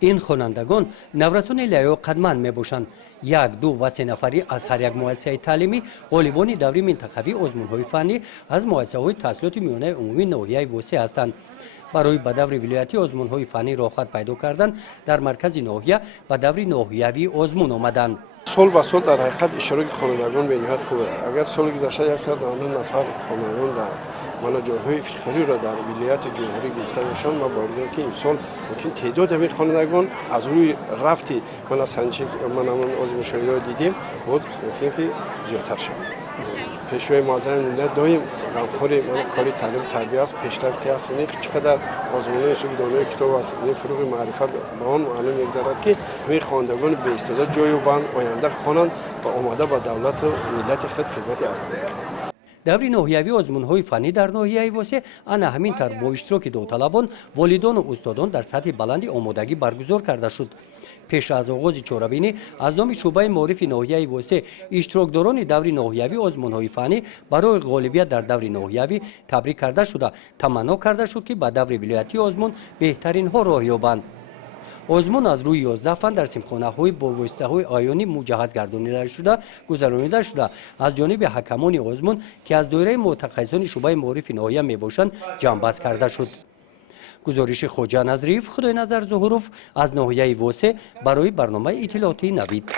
این خوانندگان نورسان لیاقتمند میباشند. 1، 2 و 3 نفری از هر یک مؤسسه تعلیمی غالبان دوره منتخبی آزمون‌های فنی از مؤسسه‌های تحصیلات میانه عمومی ناحیه وسه هستند. برای به دور ولایتی آزمون‌های فنی راحت پیدا کردن در مرکز ناحیه به دور ناحیوی آزمون آمدند. سال به سال در حقیقت اشتراک خوانندگان به نهایت خوبه. اگر سال گذشته 199 نفر خوانندگان در جاهای افتخاری را در ولایت جمهوری گرفته باشند، ما باید که این سال ممکن تعداد همین خوانندگان از روی رفتی من از آزمایش‌ها دیدیم بود ممکن که زیادتر شود. پیشوای معظم ملت دایم غمخوری کاری تعلیم تربیت است، پیشرفتی است. این چقدر آزمون‌های سوگدانه کتاب است، این فروغ معرفت به آن معلم می‌گذارد که همین خوانندگان به استعداد جای و بند آینده خوانند و آماده با دولت و ملت خود خدمت ارزنده کنند. دوره ناحیوی آزمون‌های فنی در ناحیه وسه آن همین طور با اشتراک داوطلبان، والدان و استادان در سطح بلند آمادگی برگزار کرده شد. پیش از آغاز چهاربینی از نام شعبه معارف ناحیه وسه اشتراکداران دوره ناحیوی آزمون‌های فنی برای غالبیت در دوره ناحیوی تبریک کرده شده، تمنا کرده شد که به دوره ولایتی آزمون بهترین ها راه یابند. آزمون از روی 11 فن در سیمخانه‌های با واسطه‌های آیونی مجهز گذرانیده شده از جانب حکمان آزمون که از دایره متخصصان شعبه معارف ناحیه میباشند جمع‌بست کرده شد. گزارش خواجه نظریف خدای نظر ظهوروف از ناحیه وسه برای برنامه اطلاعاتی نوید.